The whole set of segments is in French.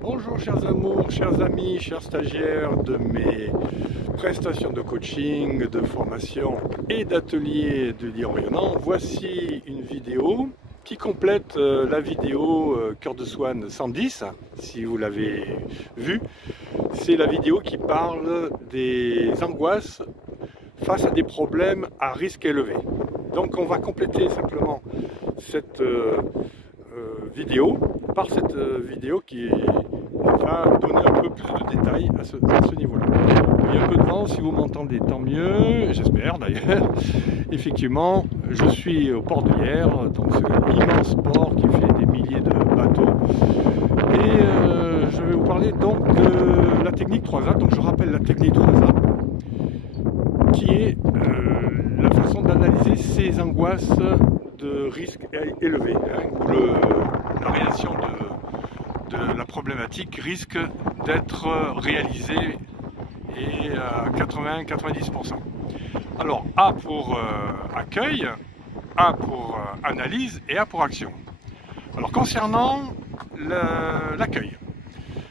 Bonjour chers amours, chers amis, chers stagiaires de mes prestations de coaching, de formation et d'atelier de Lyon Rayonnant. Voici une vidéo qui complète la vidéo Cœur de Swan 110, si vous l'avez vue. C'est la vidéo qui parle des angoisses face à des problèmes à risque élevé. Donc on va compléter simplement cette vidéo par cette vidéo qui va donner un peu plus de détails à ce niveau-là. Il y a un peu de vent, si vous m'entendez tant mieux, j'espère d'ailleurs. Effectivement, je suis au port de Hyères, donc ce immense port qui fait des milliers de bateaux. Et je vais vous parler donc de la technique 3A. Donc je rappelle la technique 3A, qui est la façon d'analyser ces angoisses de risque élevé, où la réalisation de la problématique risque d'être réalisée et à 80-90%. Alors A pour accueil, A pour analyse et A pour action. Alors concernant l'accueil,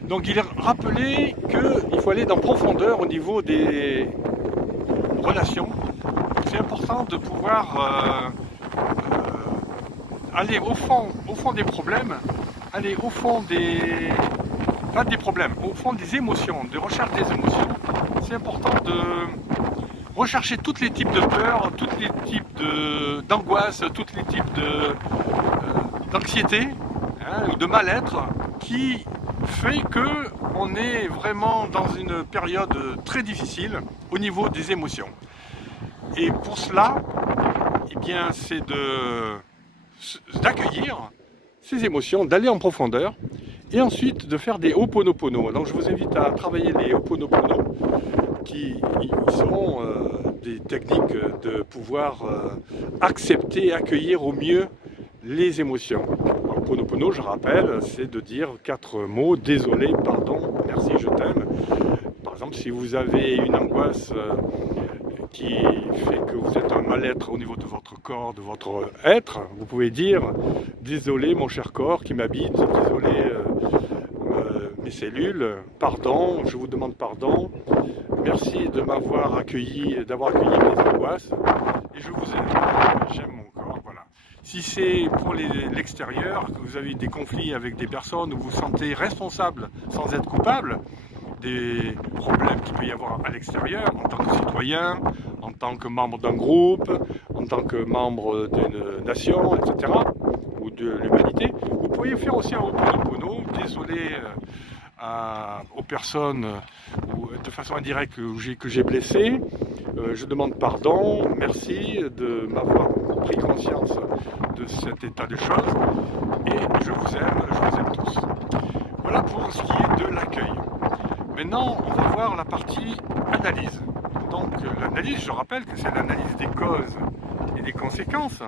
donc il est rappelé qu'il faut aller dans profondeur au niveau des relations. C'est important de pouvoir aller au fond des problèmes, aller au fond pas des problèmes, au fond des émotions, de recherche des émotions. C'est important de rechercher tous les types de peurs, tous les types d'angoisse, tous les types d'anxiété ou de mal-être qui fait qu'on est vraiment dans une période très difficile au niveau des émotions. Et pour cela, eh bien, c'est d'accueillir ces émotions, d'aller en profondeur et ensuite de faire des Ho'oponopono. Donc je vous invite à travailler les Ho'oponopono qui sont des techniques de pouvoir accepter et accueillir au mieux les émotions. Ho'oponopono, je rappelle, c'est de dire 4 mots: désolé, pardon, merci, je t'aime. Par exemple, si vous avez une angoisse qui fait que vous êtes un mal-être au niveau de votre corps, de votre être, vous pouvez dire: désolé mon cher corps qui m'habite, désolé mes cellules, pardon, je vous demande pardon, merci de m'avoir accueilli, d'avoir accueilli mes angoisses, et je vous aime, j'aime mon corps, voilà. Si c'est pour l'extérieur, que vous avez des conflits avec des personnes où vous vous sentez responsable sans être coupable des problèmes qu'il peut y avoir à l'extérieur, en tant que citoyen, en tant que membre d'un groupe, en tant que membre d'une nation, etc., ou de l'humanité, vous pourriez faire aussi un Ho'oponopono, désolé aux personnes ou de façon indirecte que j'ai blessé, je demande pardon, merci de m'avoir pris conscience de cet état de choses, et je vous aime tous. Voilà pour ce qui est de l'accueil. Maintenant, on va voir la partie analyse. Donc l'analyse, je rappelle que c'est l'analyse des causes et des conséquences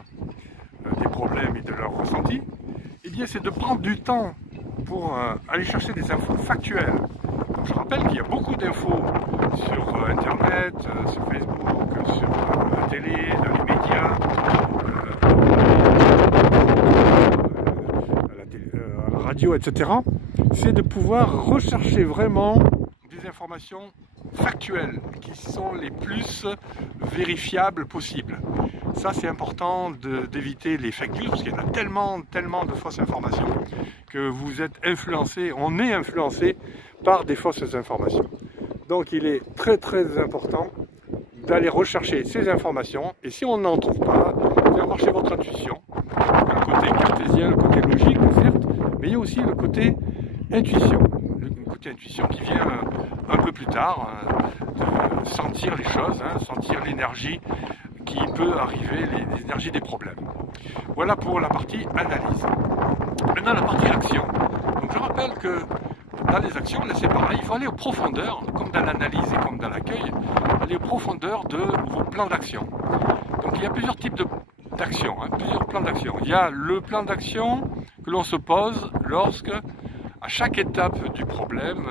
des problèmes et de leurs ressentis. Eh bien, c'est de prendre du temps pour aller chercher des infos factuelles. Donc, je rappelle qu'il y a beaucoup d'infos sur Internet, sur Facebook, sur la télé, dans les médias, à la radio, etc. C'est de pouvoir rechercher vraiment des informations factuelles qui sont les plus vérifiables possibles. Ça, c'est important d'éviter les fake news, parce qu'il y en a tellement de fausses informations que vous êtes influencé, on est influencé par des fausses informations. Donc il est très important d'aller rechercher ces informations, et si on n'en trouve pas, faire marcher votre intuition. Le côté cartésien, le côté logique, certes, mais il y a aussi le côté intuition. Le côté intuition qui vient un peu plus tard, de sentir les choses, sentir l'énergie qui peut arriver, l'énergie des problèmes. Voilà pour la partie analyse. Maintenant la partie action. Donc je rappelle que dans les actions, là c'est pareil, il faut aller aux profondeurs, comme dans l'analyse et comme dans l'accueil, aller aux profondeurs de vos plans d'action. Donc il y a plusieurs types d'actions, plusieurs plans d'action. Il y a le plan d'action que l'on se pose lorsque, à chaque étape du problème,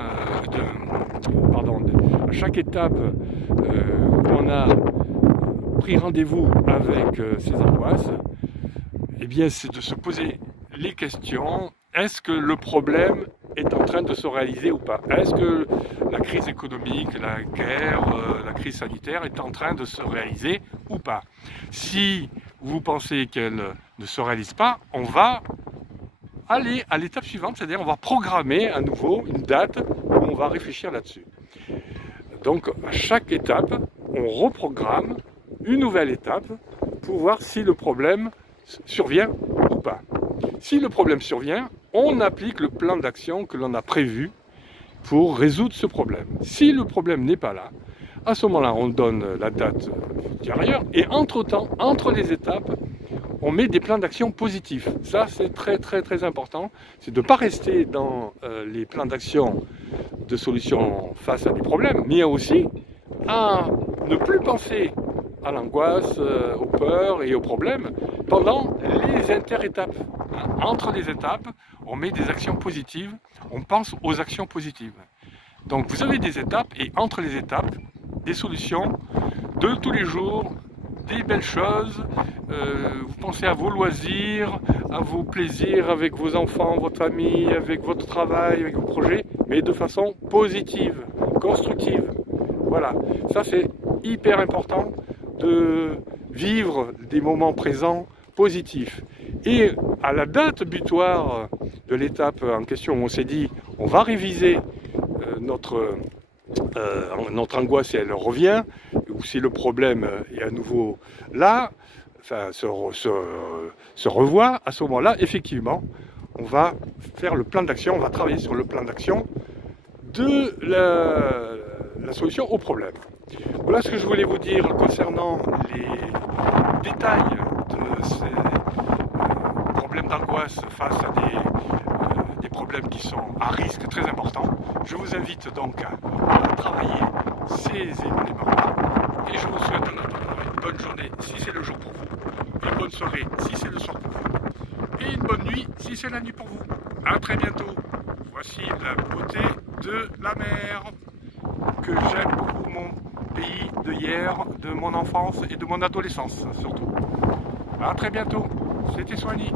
à chaque étape où on a pris rendez-vous avec ces angoisses, eh bien c'est de se poser les questions: est-ce que le problème est en train de se réaliser ou pas? Est-ce que la crise économique, la guerre, la crise sanitaire est en train de se réaliser ou pas? Si vous pensez qu'elle ne se réalise pas, on va aller à l'étape suivante, c'est-à-dire on va programmer à nouveau une date où on va réfléchir là-dessus. Donc à chaque étape, on reprogramme une nouvelle étape pour voir si le problème survient ou pas. Si le problème survient, on applique le plan d'action que l'on a prévu pour résoudre ce problème. Si le problème n'est pas là, à ce moment-là, on donne la date ultérieure et entre-temps, entre les étapes, on met des plans d'action positifs. Ça, c'est très important. C'est de ne pas rester dans les plans d'action de solutions face à des problèmes, mais aussi à ne plus penser à l'angoisse, aux peurs et aux problèmes pendant les interétapes. Entre les étapes, on met des actions positives, on pense aux actions positives. Donc vous avez des étapes et entre les étapes, des solutions de tous les jours, des belles choses, vous pensez à vos loisirs, à vos plaisirs avec vos enfants, votre famille, avec votre travail, avec vos projets, mais de façon positive, constructive. Voilà, ça c'est hyper important de vivre des moments présents positifs. Et à la date butoir de l'étape en question, on s'est dit on va réviser notre angoisse si elle revient, ou si le problème est à nouveau là, enfin, se revoit, à ce moment-là, effectivement, on va faire le plan d'action, on va travailler sur le plan d'action de la solution au problème. Voilà ce que je voulais vous dire concernant les détails de ces problèmes d'angoisse face à des problèmes qui sont à risque très important. Je vous invite donc à travailler ces éléments-là et je vous souhaite en attendant une bonne journée si c'est le jour pour vous, une bonne soirée si c'est le soir pour vous et une bonne nuit si c'est la nuit pour vous. A très bientôt. Voici la beauté de la mer que j'aime beaucoup, mon pays de hier, de mon enfance et de mon adolescence surtout. A très bientôt. C'était Soigny.